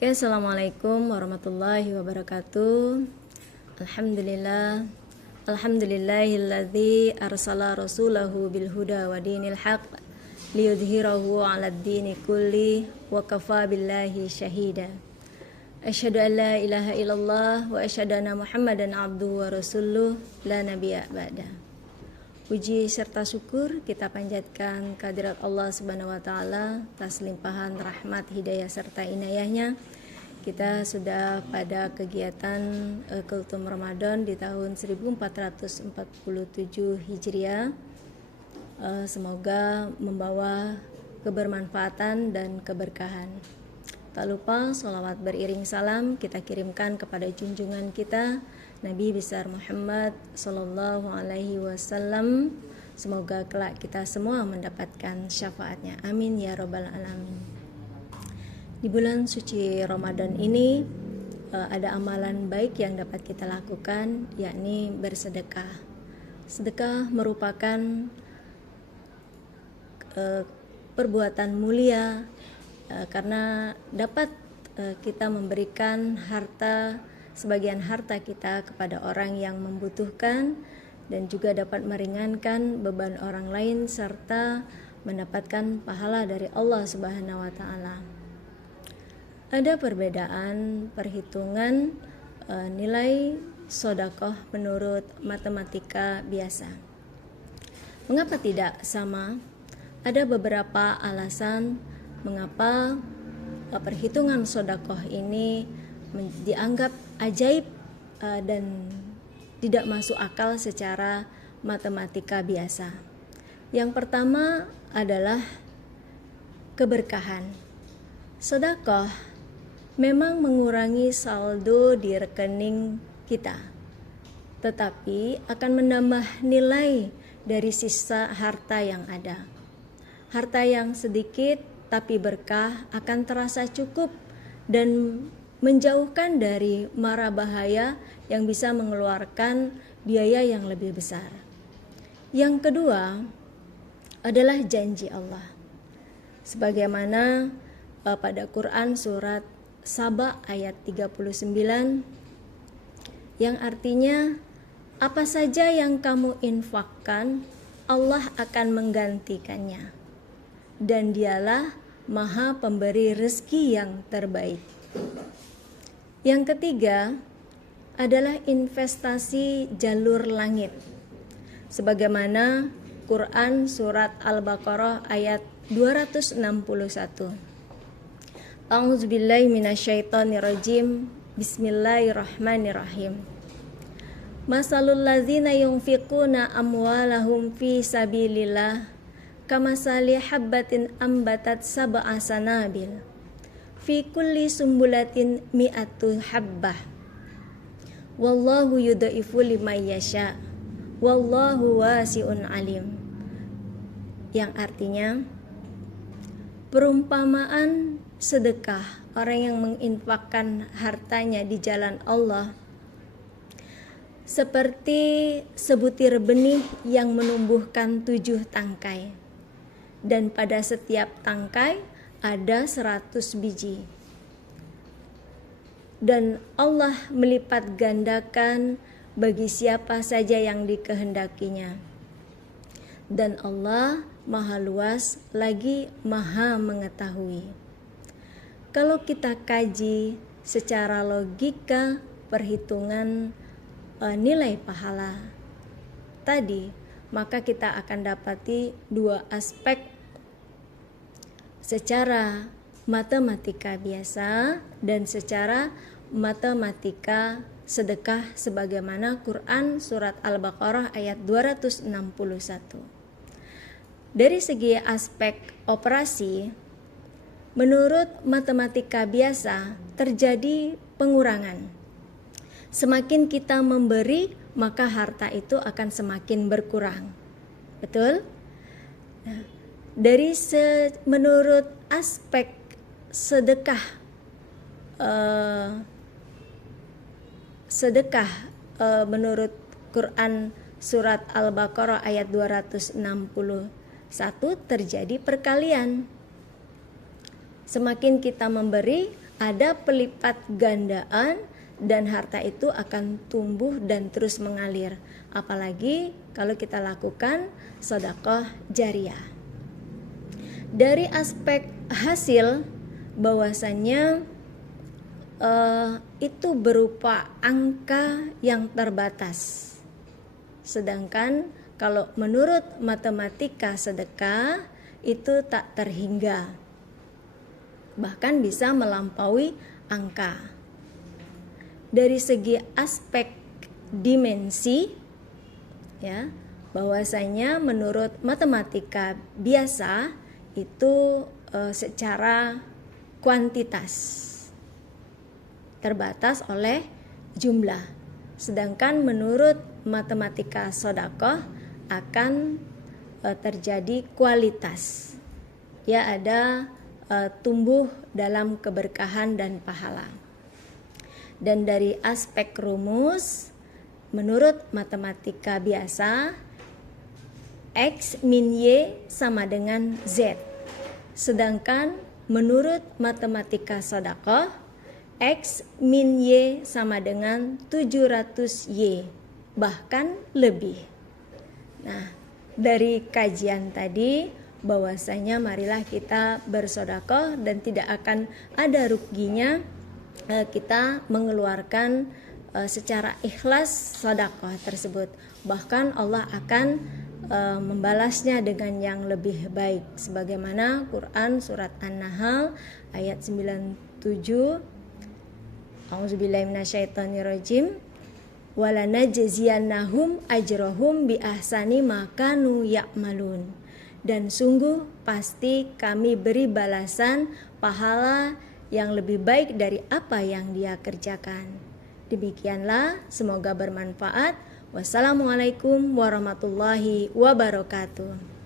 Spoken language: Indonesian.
Oke, assalamualaikum warahmatullahi wabarakatuh. Alhamdulillah, alhamdulillahilladzi arsala rasulahu bil huda wa dinil haq liyudhhirahu 'alad dini kulli wa kafa billahi syahida. Asyhadu an la ilaha illallah wa asyhadu anna Muhammadan abduhu wa rasuluh la nabiyya ba'da. Puji serta syukur kita panjatkan kehadirat Allah Subhanahu wa taala atas limpahan rahmat, hidayah serta inayahnya. Kita sudah pada kegiatan Kultum Ramadan di tahun 1447 Hijriah. Semoga membawa kebermanfaatan dan keberkahan. Tak lupa sholawat beriring salam kita kirimkan kepada junjungan kita Nabi besar Muhammad Sallallahu Alaihi Wasallam. Semoga kelak kita semua mendapatkan syafaatnya. Amin ya robbal alamin. Di bulan suci Ramadan ini ada amalan baik yang dapat kita lakukan, yakni bersedekah. Sedekah merupakan perbuatan mulia karena dapat kita memberikan sebagian harta kita kepada orang yang membutuhkan dan juga dapat meringankan beban orang lain serta mendapatkan pahala dari Allah Subhanahu wa taala. Ada perbedaan perhitungan nilai sedekah menurut matematika biasa. Mengapa tidak sama? Ada beberapa alasan mengapa perhitungan sedekah ini dianggap ajaib dan tidak masuk akal secara matematika biasa. Yang pertama adalah keberkahan. Sedekah memang mengurangi saldo di rekening kita, tetapi akan menambah nilai dari sisa harta yang ada. Harta yang sedikit tapi berkah akan terasa cukup dan menjauhkan dari mara bahaya yang bisa mengeluarkan biaya yang lebih besar. Yang kedua adalah janji Allah. Sebagaimana pada Quran surat Saba ayat 39 yang artinya apa saja yang kamu infakkan Allah akan menggantikannya dan dialah Maha pemberi rezeki yang terbaik. Yang ketiga adalah investasi jalur langit. Sebagaimana Quran surat Al-Baqarah ayat 261. A'udzubillahi minasyaitonirrajim. Bismillahirrahmanirrahim. Masalul ladzina yunfiquna amwalahum fi sabilillah kamasali habbatin ambatat sab'a sanabil fi kulli sumbulatin mi'atu habbah wallahu yudha'ifu liman yasha wallahu wasi'un alim. Yang artinya perumpamaan sedekah orang yang menginfakkan hartanya di jalan Allah seperti sebutir benih yang menumbuhkan 7 tangkai dan pada setiap tangkai ada 100 biji dan Allah melipat gandakan bagi siapa saja yang dikehendakinya dan Allah Maha luas lagi Maha mengetahui. Kalau kita kaji secara logika perhitungan nilai pahala tadi, maka kita akan dapati dua aspek secara matematika biasa dan secara matematika sedekah sebagaimana Quran surat Al-Baqarah ayat 261. Dari segi aspek operasi, menurut matematika biasa terjadi pengurangan. Semakin kita memberi, maka harta itu akan semakin berkurang. Betul? Nah, menurut aspek sedekah menurut Quran surat Al-Baqarah ayat 261 terjadi perkalian. Semakin kita memberi ada pelipat gandaan dan harta itu akan tumbuh dan terus mengalir. Apalagi kalau kita lakukan sedekah jariyah. Dari aspek hasil, bahwasannya itu berupa angka yang terbatas. Sedangkan kalau menurut matematika sedekah itu tak terhingga, bahkan bisa melampaui angka. Dari segi aspek dimensi, ya, bahwasanya menurut matematika biasa itu secara kuantitas terbatas oleh jumlah. Sedangkan menurut matematika sedekah akan terjadi kualitas. Ya, ada tumbuh dalam keberkahan dan pahala. Dan dari aspek rumus, menurut matematika biasa, X min Y sama dengan Z. Sedangkan menurut matematika sedekah, X min Y sama dengan 700Y, bahkan lebih. Nah, dari kajian tadi, bahwasanya marilah kita bersedekah dan tidak akan ada ruginya kita mengeluarkan secara ikhlas sedekah tersebut. Bahkan Allah akan membalasnya dengan yang lebih baik, sebagaimana Quran surat An-Nahl ayat 97, A'udzubillahi minasyaitonirrajim, walanajziyannahum ajrahum bi ahsani ma kanu ya'malun. Dan sungguh pasti kami beri balasan pahala yang lebih baik dari apa yang dia kerjakan. Demikianlah, semoga bermanfaat. Wassalamualaikum warahmatullahi wabarakatuh.